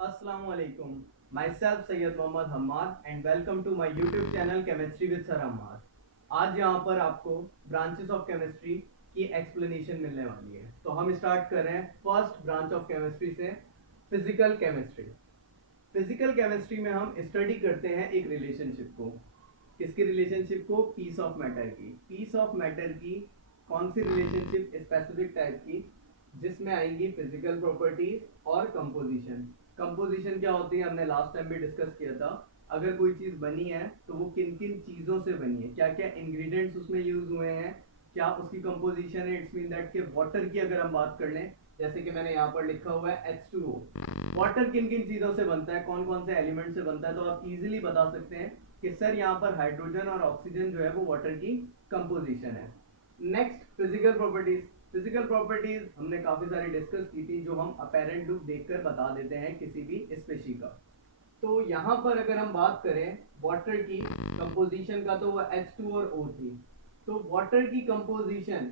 Assalamualaikum. Myself Sayyid Mohammad Hammad and welcome to my YouTube channel Chemistry with Sir Hammad. आज यहाँ पर आपको branches of chemistry की explanation मिलने वाली है। तो हम स्टार्ट कर रहे हैं फर्स्ट ब्रांच ऑफ केमिस्ट्री से, फिजिकल केमिस्ट्री। फिजिकल केमिस्ट्री में हम स्टडी करते हैं एक रिलेशनशिप को। किसकी रिलेशनशिप को? पीस ऑफ मैटर की। पीस ऑफ मैटर की कौन सी रिलेशनशिप? स्पेसिफिक टाइप की, जिसमें आएंगी फिजिकल प्रॉपर्टीज और कंपोजिशन। कंपोजिशन क्या होती है हमने लास्ट टाइम भी डिस्कस किया था। अगर कोई चीज बनी है तो वो किन किन चीजों से बनी है, क्या क्या इंग्रेडिएंट्स उसमें यूज हुए हैं, क्या उसकी कंपोजिशन है। इट्स मीन दैट के वाटर की अगर हम बात कर लें, जैसे कि मैंने यहाँ पर लिखा हुआ है H2O। वाटर किन किन चीजों से बनता है, कौन कौन से एलिमेंट से बनता है, तो आप इजीली बता सकते हैं कि सर यहाँ पर हाइड्रोजन और ऑक्सीजन जो है वो वाटर की कंपोजिशन है। Next, physical properties. Physical properties हमने काफी सारी डिस्कस की थी, जो हम अपेरेंट लुक देखकर बता देते हैं किसी भी स्पेशी का। तो यहाँ पर अगर हम बात करें वाटर की कंपोजिशन का, तो वो H2 और O थी। तो वाटर की कंपोजिशन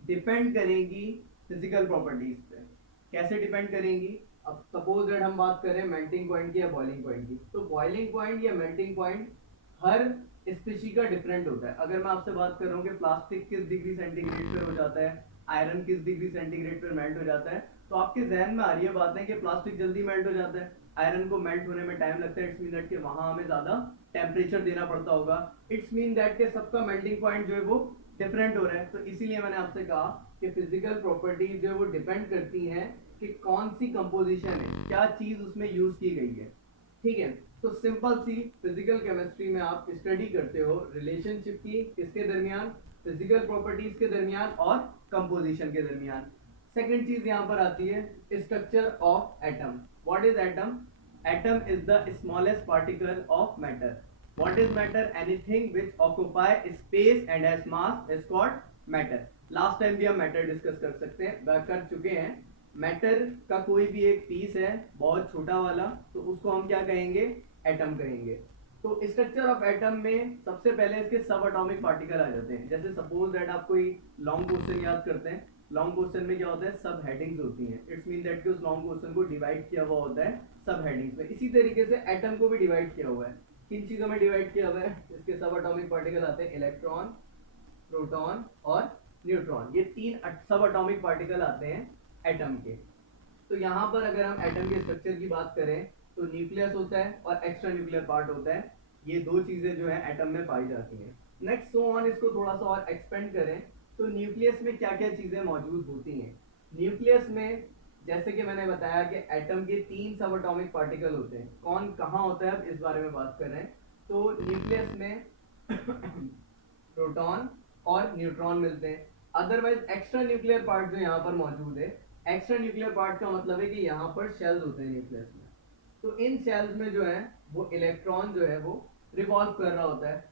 डिपेंड करेगी फिजिकल प्रॉपर्टीज पे। कैसे डिपेंड करेंगी? अब सपोज दैट हम बात करें मेल्टिंग पॉइंट की या बॉइलिंग पॉइंट की, तो बॉइलिंग पॉइंट या मेल्टिंग पॉइंट हर स्पीशी का डिफरेंट होता है। अगर मैं आपसे बात कर रहा हूँ कि प्लास्टिक किस डिग्री सेंटीग्रेड पर हो जाता है, आयरन किस डिग्री सेंटीग्रेड पर मेल्ट हो जाता है, तो आपके जहन में आ रही है बात है कि प्लास्टिक जल्दी मेल्ट हो जाता है, आयरन को मेल्ट होने में टाइम लगता है। इट्स मीन दैट कि वहां हमें ज्यादा टेम्परेचर देना पड़ता होगा। इट्स मीन दैट के सबका मेल्टिंग पॉइंट जो है वो डिफरेंट हो रहा है। तो इसीलिए मैंने आपसे कहा कि फिजिकल प्रॉपर्टीज जो है वो डिपेंड करती हैं कि कौन सी कंपोजिशन है, क्या चीज उसमें यूज की गई है। ठीक है, तो सिंपल सी फिजिकल केमिस्ट्री में आप स्टडी करते हो रिलेशनशिप की, किसके दरमियान? फिजिकल प्रॉपर्टीज के दरमियान और कंपोजिशन के दरमियान। सेकंड चीज यहां पर आती है structure of atom. What is atom? Atom is the smallest particle of matter. What is matter? Anything which occupy space and has mass is called matter. Last time भी हम मैटर डिस्कस कर चुके हैं। मैटर का कोई भी एक piece है बहुत छोटा वाला, तो उसको हम क्या कहेंगे? एटम कहेंगे। तो स्ट्रक्चर ऑफ एटम में सबसे पहले इसके सब एटॉमिक पार्टिकल आ जाते हैं। जैसे सपोज दैट आप कोई लॉन्ग क्वेश्चन याद करते हैं, लॉन्ग क्वेश्चन में क्या होता है? सब हेडिंग्स होती हैं। इट्स मीन दैट कि उस लॉन्ग क्वेश्चन को डिवाइड किया हुआ होता है सब हेडिंग्स में। इसी तरीके से एटम को भी डिवाइड किया हुआ है। किन चीजों में डिवाइड किया हुआ है? इसके सब एटॉमिक पार्टिकल आते हैं इलेक्ट्रॉन, प्रोटॉन और न्यूट्रॉन। ये तीन सब एटॉमिक पार्टिकल आते हैं एटम के। तो यहाँ पर अगर हम एटम के स्ट्रक्चर की बात करें, तो न्यूक्लियस होता है और एक्स्ट्रा न्यूक्लियर पार्ट होता है। ये दो चीजें जो है एटम में पाई जाती हैं। नेक्स्ट सो ऑन, इसको थोड़ा सा और एक्सपेंड करें तो न्यूक्लियस में क्या क्या चीजें मौजूद होती हैं। न्यूक्लियस में जैसे कि मैंने बताया कि एटम के तीन सब एटॉमिक पार्टिकल होते हैं। कौन कहाँ होता है, अब इस बारे में बात कर रहे हैं। तो न्यूक्लियस में प्रोटॉन और न्यूट्रॉन मिलते हैं। अदरवाइज एक्स्ट्रा न्यूक्लियर पार्ट जो यहाँ पर मौजूद है, एक्स्ट्रा न्यूक्लियर पार्ट का मतलब है कि यहाँ पर शेल्स होते हैं न्यूक्लियस में। तो इन शेल्स में जो है वो इलेक्ट्रॉन जो है वो रिवॉल्व कर रहा होता है।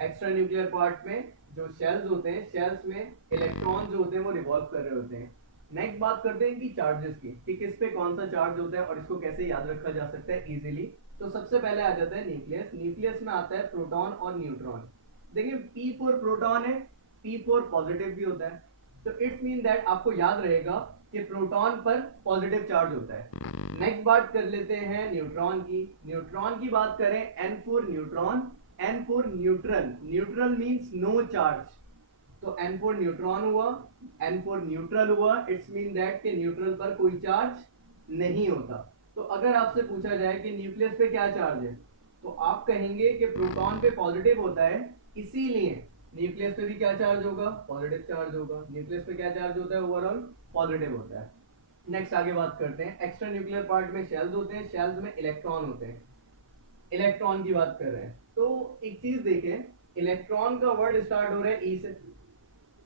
एक्स्ट्रा न्यूक्लियर पार्ट में जो शेल्स होते हैं, शेल्स में इलेक्ट्रॉन जो होते हैं वो रिवॉल्व कर रहे होते हैं। नेक्स्ट बात करते हैं कि चार्जेस की, कि किस पे कौन सा चार्ज होता है और इसको कैसे याद रखा जा सकता है इजीली। तो सबसे पहले आ जाता है न्यूक्लियस। न्यूक्लियस में आता है प्रोटॉन और न्यूट्रॉन। देखिए P4 प्रोटॉन है, P4 पॉजिटिव भी होता है। तो इट्स मीन दैट आपको याद रहेगा कि प्रोटॉन पर पॉजिटिव चार्ज होता है। नेक्स्ट बात कर लेते हैं न्यूट्रॉन की। न्यूट्रॉन की बात करें, N4 neutron, N4 neutral. Neutral means no charge. तो N4 न्यूट्रॉन हुआ, N4 न्यूट्रल हुआ। इट्स मीन दैट कि न्यूट्रल पर कोई चार्ज नहीं होता। तो अगर आपसे पूछा जाए कि न्यूक्लियस पे क्या चार्ज है, तो आप कहेंगे कि प्रोटॉन पे पॉजिटिव होता है, इसीलिए न्यूक्लियस पे भी क्या चार्ज होगा? पॉजिटिव चार्ज होगा। न्यूक्लियस पे क्या चार्ज होता है? ओवरऑल पॉजिटिव होता है। नेक्स्ट आगे बात करते हैं, एक्स्ट्रा न्यूक्लियर पार्ट में शेल्स होते हैं, शेल्स में इलेक्ट्रॉन होते हैं। इलेक्ट्रॉन की बात कर रहे हैं तो एक चीज देखें, इलेक्ट्रॉन का वर्ड स्टार्ट हो रहा है ई से।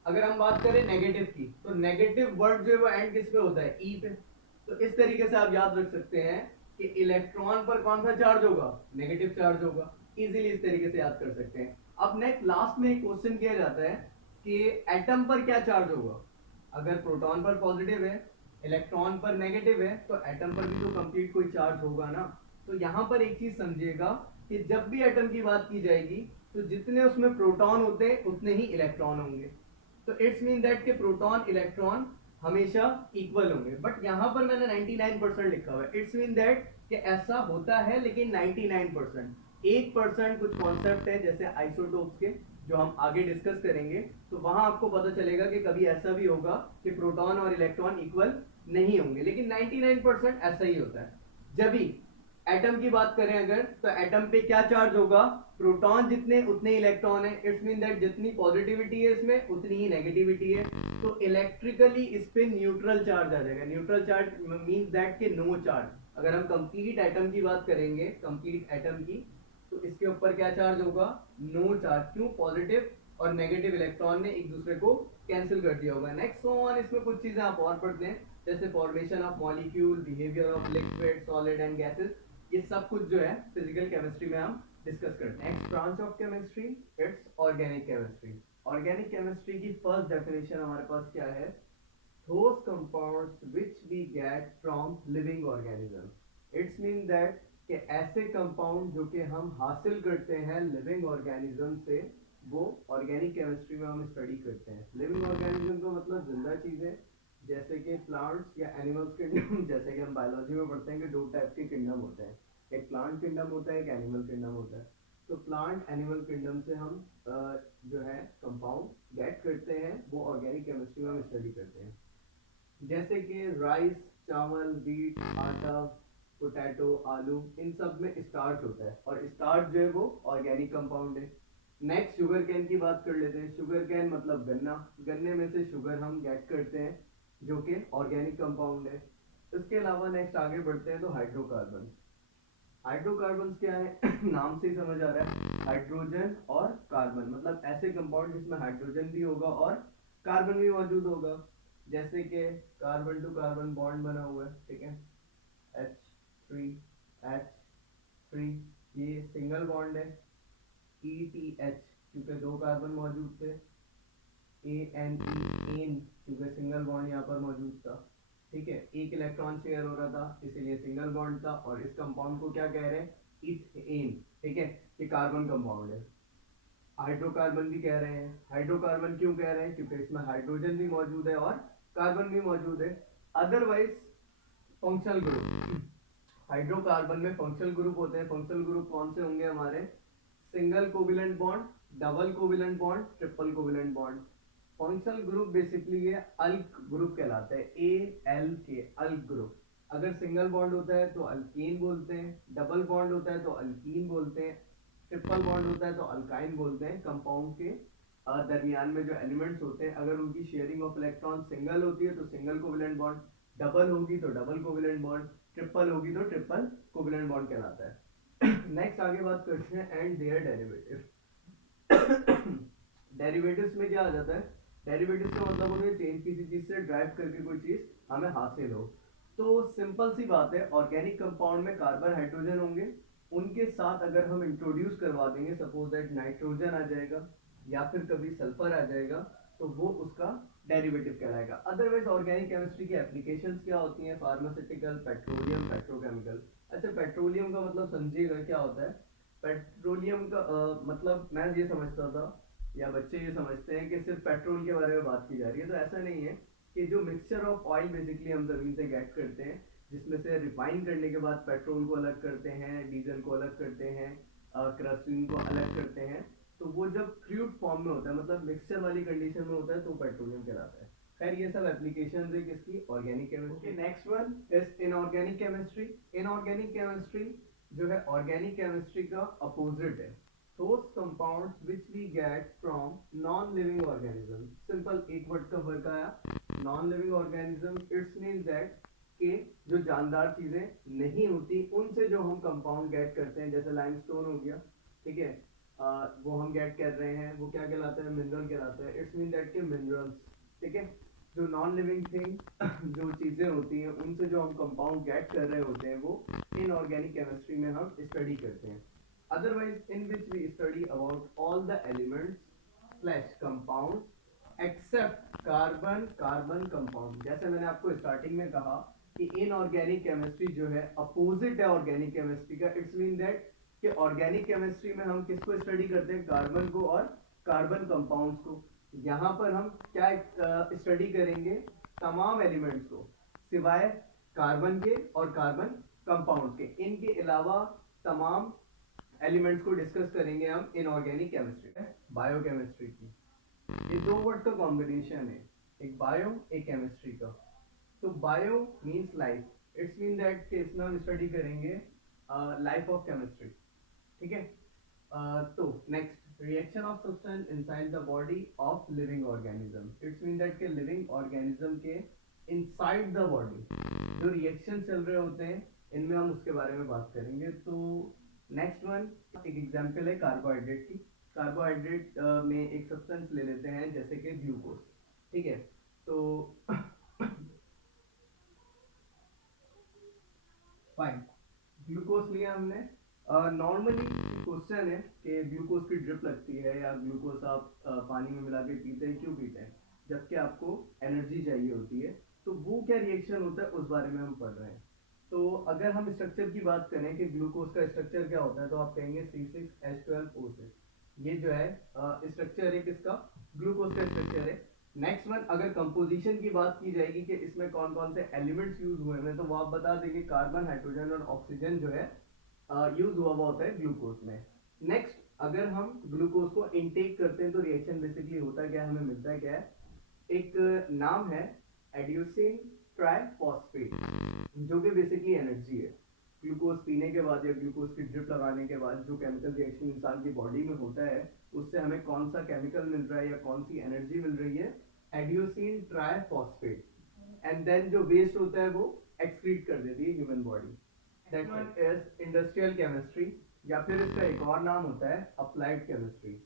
अगर हम बात करें नेगेटिव की, तो नेगेटिव वर्ड जो है वो एंड किस पे होता है? ई पे। तो इस तरीके से आप याद रख सकते हैं कि इलेक्ट्रॉन पर कौन सा चार्ज होगा? नेगेटिव चार्ज होगा। इजीली इस तरीके से याद कर सकते हैं। अब नेक्स्ट लास्ट में एक क्वेश्चन किया जाता है कि एटम पर क्या चार्ज होगा। अगर प्रोटॉन पर पॉजिटिव है, इलेक्ट्रॉन पर नेगेटिव है, तो एटम पर भी तो कंप्लीट कोई चार्ज होगा ना। तो यहाँ पर एक चीज समझिएगा कि जब भी एटम की बात की जाएगी, तो जितने उसमें प्रोटॉन होते हैं उतने ही इलेक्ट्रॉन होंगे। तो इट्स मीन दैट कि प्रोटॉन इलेक्ट्रॉन हमेशा इक्वल होंगे, बट यहाँ पर मैंने 99% लिखा हुआ है। इट्स मीन दैट कि ऐसा होता है, लेकिन 99%, 1% कुछ कॉन्सेप्ट है जैसे आइसोटोप्स के, जो हम आगे डिस्कस करेंगे, तो वहां आपको पता चलेगा कि कभी ऐसा भी होगा कि प्रोटॉन और इलेक्ट्रॉन इक्वल नहीं होंगे, लेकिन 99% ऐसा ही होता है। जब भी एटम की बात करें अगर, तो एटम पे क्या चार्ज होगा, प्रोटॉन जितने उतने इलेक्ट्रॉन है। इट्स मीन दैट जितनी पॉजिटिविटी है इसमें उतनी ही नेगेटिविटी है, तो इलेक्ट्रिकली इस पे न्यूट्रल चार्ज आ जाएगा। न्यूट्रल चार्ज मींस दैट के नो चार्ज। अगर हम कंप्लीट एटम की बात करेंगे, कंप्लीट एटम की, तो इसके ऊपर क्या चार्ज होगा, नो चार्ज। क्यों, पॉजिटिव और नेगेटिव इलेक्ट्रॉन ने एक दूसरे को कैंसिल कर दिया होगा। नेक्स्ट सो ऑन, इसमें कुछ चीजें आप और पढ़ते हैं जैसे formation of molecule, behaviour of liquid, solid and gases. ये सब कुछ जो है फिजिकल केमिस्ट्री में हम डिस्कस करते हैं। Next branch of chemistry, it's organic chemistry. Organic chemistry की फर्स्ट डेफिनेशन हमारे पास क्या है, those compounds which we get from living organisms. It's mean that कि ऐसे कंपाउंड जो कि हम हासिल करते हैं लिविंग ऑर्गेनिज्म से, वो ऑर्गेनिक केमिस्ट्री में हम स्टडी करते हैं। लिविंग ऑर्गेनिज्म का मतलब जिंदा चीजें, जैसे कि प्लांट्स या एनिमल्स किंगडम। जैसे कि हम बायोलॉजी में पढ़ते हैं कि दो टाइप के किंगडम होते हैं, एक प्लांट किंगडम होता है, एक एनिमल किंगडम होता है। तो प्लांट एनिमल किंगडम से हम जो है कंपाउंड गेट करते हैं, वो ऑर्गेनिक केमिस्ट्री में हम स्टडी करते हैं। जैसे कि राइस, चावल, व्हीट, आटा, पोटैटो, आलू, इन सब में स्टार्च होता है, और स्टार्च जो है वो ऑर्गेनिक कंपाउंड है। नेक्स्ट शुगर कैन की बात कर लेते हैं। शुगर कैन मतलब गन्ना, गन्ने में से शुगर हम गेट करते हैं, जो कि ऑर्गेनिक कंपाउंड है। इसके अलावा नेक्स्ट आगे बढ़ते हैं तो हाइड्रोकार्बन। हाइड्रोकार्बन क्या है नाम से ही समझ आ रहा है, हाइड्रोजन और कार्बन, मतलब ऐसे कंपाउंड जिसमें हाइड्रोजन भी होगा और कार्बन भी मौजूद होगा। जैसे कि कार्बन टू कार्बन बॉन्ड बना हुआ है, ठीक है, H3, ये सिंगल बॉन्ड है। ETH, क्योंकि दो कार्बन मौजूद थे। ANE, एन, क्योंकि सिंगल बॉन्ड यहाँ पर मौजूद था, ठीक है, एक इलेक्ट्रॉन शेयर हो रहा था, इसीलिए सिंगल बॉन्ड था। और इस कंपाउंड को क्या कह रहे हैं, इथेन, ठीक है, ये कार्बन कंपाउंड है। हाइड्रोकार्बन भी कह रहे हैं। हाइड्रोकार्बन क्यों कह रहे हैं, क्योंकि इसमें हाइड्रोजन भी मौजूद है और कार्बन भी मौजूद है। अदरवाइज फंक्शनल ग्रुप, हाइड्रोकार्बन में फंक्शनल ग्रुप होते हैं। फंक्शनल ग्रुप कौन से होंगे हमारे, single covalent bond, double covalent bond, triple covalent bond. Functional group basically ये अल्क ग्रुप कहलाता है, ALK, अल्क ग्रुप। अगर सिंगल बॉन्ड होता है तो अल्कीन बोलते हैं, डबल बॉन्ड होता है तो अल्कीन बोलते हैं, ट्रिपल बॉन्ड होता है तो अल्काइन बोलते हैं। कंपाउंड के दरमियान में जो एलिमेंट्स होते हैं, अगर उनकी शेयरिंग ऑफ इलेक्ट्रॉन सिंगल होती है तो सिंगल कोवेलेंट बॉन्ड, डबल होगी तो डबल कोवेलेंट बॉन्ड, ट्रिपल होगी तो ट्रिपल कोवेलेंट बॉन्ड कहलाता है। नेक्स्ट आगे बात करते हैं एंड देयर डेरिवेटिव। डेरिवेटिव्स में क्या आ जाता है, डेरिवेटिव्स का मतलब होता है चेंज, किसी चीज से ड्राइव करके कोई चीज हमें हासिल हो। तो सिंपल सी बात है, ऑर्गेनिक कंपाउंड में कार्बन हाइड्रोजन होंगे, उनके साथ अगर हम इंट्रोड्यूस करवा देंगे, सपोज दैट नाइट्रोजन आ जाएगा या फिर कभी सल्फर आ जाएगा, तो वो उसका डेरिवेटिव कहलाएगा। अदरवाइज ऑर्गेनिक केमिस्ट्री की एप्लीकेशंस क्या होती हैं, फार्मास्यूटिकल, पेट्रोलियम, पेट्रोकेमिकल। अच्छा, पेट्रोलियम का मतलब समझिएगा क्या होता है। पेट्रोलियम का मतलब मैं ये समझता था, या बच्चे ये समझते हैं कि सिर्फ पेट्रोल के बारे में बात की जा रही है, तो ऐसा नहीं है। कि जो मिक्सचर ऑफ ऑयल बेसिकली हम जमीन से गेट करते हैं, जिसमें से रिफाइन करने के बाद पेट्रोल को अलग करते हैं, डीजल को अलग करते हैं, केरोसिन को अलग करते हैं, तो वो जब फ्लूइड फॉर्म में होता है, मतलब मिक्सचर वाली कंडीशन में होता है, तो पेट्रोलियम कहलाता है। खैर ये सब एप्लीकेशन है किसकी, organic chemistry. Next one is inorganic chemistry. Inorganic chemistry जो है ऑर्गेनिक केमिस्ट्री का अपोजिट है। those compounds which we get from non-living organism। Simple एक वर्ड का फर्क आया, non living organism, it's mean that कि जो जानदार चीजें नहीं होती उनसे जो हम कंपाउंड गेट करते हैं, जैसे लाइमस्टोन हो गया, ठीक है, वो हम गेट कर रहे हैं, वो क्या कहलाता है, मिनरल कहलाता है। इट्स मीन दैट के मिनरल्स, ठीक है, जो नॉन लिविंग थिंग जो चीजें होती हैं उनसे जो हम कंपाउंड गेट कर रहे होते हैं, वो इनऑर्गेनिक केमिस्ट्री में हम स्टडी करते हैं। Otherwise, in which we study about all the elements slash compounds except carbon, carbon compound। जैसे मैंने आपको स्टार्टिंग में कहा कि इनऑर्गेनिक केमिस्ट्री जो है अपोजिट है ऑर्गेनिक केमिस्ट्री का। इट्स मीन दैट कि ऑर्गेनिक केमिस्ट्री में हम किसको स्टडी करते हैं, कार्बन को और कार्बन कंपाउंड्स को। यहाँ पर हम क्या स्टडी करेंगे, तमाम एलिमेंट्स को, सिवाय कार्बन के और कार्बन कंपाउंड्स के, इनके अलावा तमाम एलिमेंट्स को डिस्कस करेंगे हम इनऑर्गेनिक केमिस्ट्री, बायोकेमिस्ट्री की। ये दो वर्ड का कॉम्बिनेशन है, एक बायो एक केमिस्ट्री का। तो bio means life, it's mean that कि इसमें हम स्टडी करेंगे लाइफ ऑफ केमिस्ट्री, ठीक है। तो next, reaction of substance inside the body of living organism, it's mean that के लिविंग ऑर्गेनिज्म के इनसाइड द बॉडी जो रिएक्शन चल रहे होते हैं, इनमें हम उसके बारे में बात करेंगे। तो नेक्स्ट वन, एक एग्जांपल है कार्बोहाइड्रेट की। कार्बोहाइड्रेट में एक सब्सटेंस ले लेते हैं जैसे कि ग्लूकोज, ठीक है। तो फाइन, ग्लूकोज लिया हमने। नॉर्मली क्वेश्चन है कि ग्लूकोज की ड्रिप लगती है या ग्लूकोज आप पानी में मिला के पीते हैं, क्यों पीते हैं, जबकि आपको एनर्जी चाहिए होती है। तो वो क्या रिएक्शन होता है उस बारे में हम पढ़ रहे हैं। तो अगर हम स्ट्रक्चर की बात करें कि ग्लूकोज का स्ट्रक्चर क्या होता है, तो आप कहेंगे C6H12O6, ये जो है स्ट्रक्चर है किसका, ग्लूकोज का स्ट्रक्चर है। नेक्स्ट वन, अगर कंपोजिशन की बात की जाएगी कि इसमें कौन कौन से एलिमेंट्स यूज हुए हैं, तो वो आप बता देंगे कार्बन, हाइड्रोजन और ऑक्सीजन जो है यूज हुआ होता है ग्लूकोज में। नेक्स्ट, अगर हम ग्लूकोज को इनटेक करते हैं तो रिएक्शन बेसिकली होता है क्या, हमें मिलता है क्या है, एक नाम है एड्यूसिन ट्राइफॉस्फेट, जो कि बेसिकली एनर्जी है। ग्लूकोज पीने के बाद या ग्लूकोज की ड्रिप लगाने के बाद जो केमिकल रिएक्शन इंसान की बॉडी में होता है, उससे हमें कौन सा केमिकल मिल रहा है या कौन सी एनर्जी मिल रही है, एड्यूसिन ट्राइफॉस्फेट। एंड देन जो वेस्ट होता है वो एक्सक्रीट कर देती है human body. That one is industrial chemistry, या फिर इसका एक और नाम होता है applied chemistry.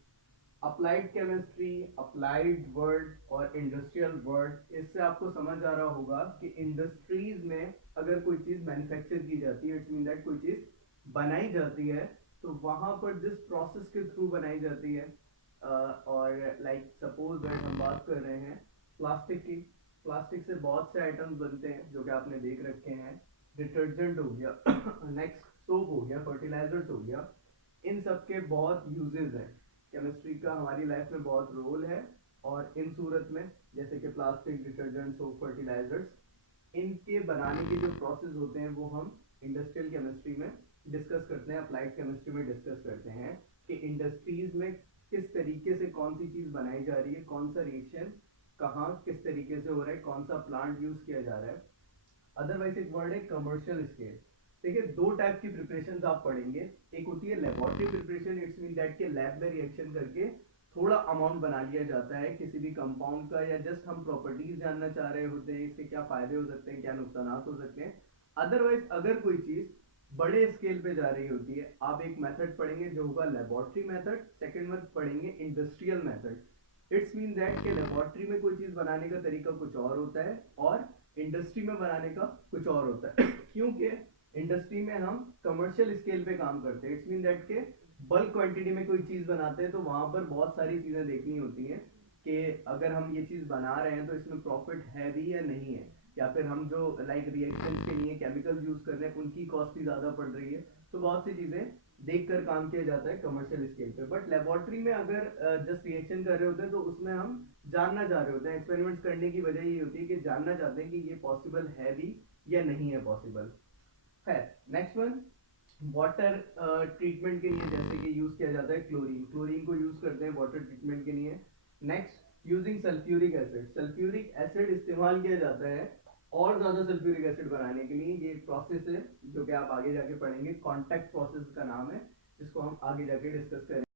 Applied chemistry, applied word और इंडस्ट्रियल वर्ड, इससे आपको समझ आ रहा होगा कि इंडस्ट्रीज में अगर कोई चीज मैन्युफैक्चर की जाती है, इट्स मीन दैट कोई चीज बनाई जाती है, तो वहां पर जिस प्रोसेस के थ्रू बनाई जाती है, और लाइक सपोज दैट हम बात कर रहे हैं प्लास्टिक की, प्लास्टिक से बहुत से आइटम्स बनते हैं जो कि आपने देख रखे हैं, डिटर्जेंट हो गया नेक्स्ट सोप हो गया, फर्टिलाइजर्स हो गया, इन सब के बहुत यूजेस हैं। केमिस्ट्री का हमारी लाइफ में बहुत रोल है, और इन सूरत में जैसे कि प्लास्टिक, डिटर्जेंट, सोप, फर्टिलाइजर्स, इनके बनाने के जो प्रोसेस होते हैं वो हम इंडस्ट्रियल केमिस्ट्री में डिस्कस करते हैं, अप्लाइड केमिस्ट्री में डिस्कस करते हैं कि इंडस्ट्रीज में किस तरीके से कौन सी चीज़ बनाई जा रही है, कौन सा रिएक्शन कहाँ किस तरीके से हो रहा है, कौन सा प्लांट यूज किया जा रहा है। अदरवाइज एक वर्ड है कमर्शियल स्केल। देखिए, दो टाइप की प्रिपरेशन आप पढ़ेंगे, एक होती है laboratory preparation, it's mean that के लैब में रिएक्शन करके थोड़ा अमाउंट बना लिया जाता है किसी भी कंपाउंड का, या जस्ट हम प्रॉपर्टीज जानना चाह रहे होते हैं, इसके क्या फायदे हो सकते हैं, क्या नुकसान हो सकते हैं। अदरवाइज अगर कोई चीज बड़े स्केल पे जा रही होती है, आप एक मेथड पढ़ेंगे जो होगा लेबोरेटरी मेथड, सेकेंड वन पढ़ेंगे industrial method. It's mean that के लेबोरेटरी में कोई चीज बनाने का तरीका कुछ और होता है और इंडस्ट्री में बनाने का कुछ और होता है क्योंकि इंडस्ट्री में हम कमर्शियल स्केल पे काम करते हैं, इट्स मीन दैट के बल्क क्वांटिटी में कोई चीज बनाते हैं, तो वहां पर बहुत सारी चीजें देखनी होती हैं कि अगर हम ये चीज बना रहे हैं तो इसमें प्रॉफिट है भी या नहीं है, या फिर हम जो लाइक रिएक्शन के लिए केमिकल यूज कर रहे हैं उनकी कॉस्ट भी ज्यादा पड़ रही है। तो बहुत सी चीजें देख कर काम किया जाता है कमर्शियल स्केल पे। बट लेबोरेटरी में अगर जस्ट रिएक्शन कर रहे होते हैं तो उसमें हम जानना चाह रहे होते हैं, एक्सपेरिमेंट्स करने की वजह ये होती है कि जानना चाहते हैं कि ये पॉसिबल है भी या नहीं है पॉसिबल है। नेक्स्ट वन, वाटर ट्रीटमेंट के लिए जैसे कि यूज किया जाता है क्लोरीन, क्लोरीन को यूज करते हैं वाटर ट्रीटमेंट के लिए। Next, using sulphuric acid, sulphuric acid इस्तेमाल किया जाता है और ज्यादा सल्फ्यूरिक एसिड बनाने के लिए। ये एक प्रोसेस है जो कि आप आगे जाके पढ़ेंगे, कॉन्टैक्ट प्रोसेस का नाम है, जिसको हम आगे जाके डिस्कस करेंगे।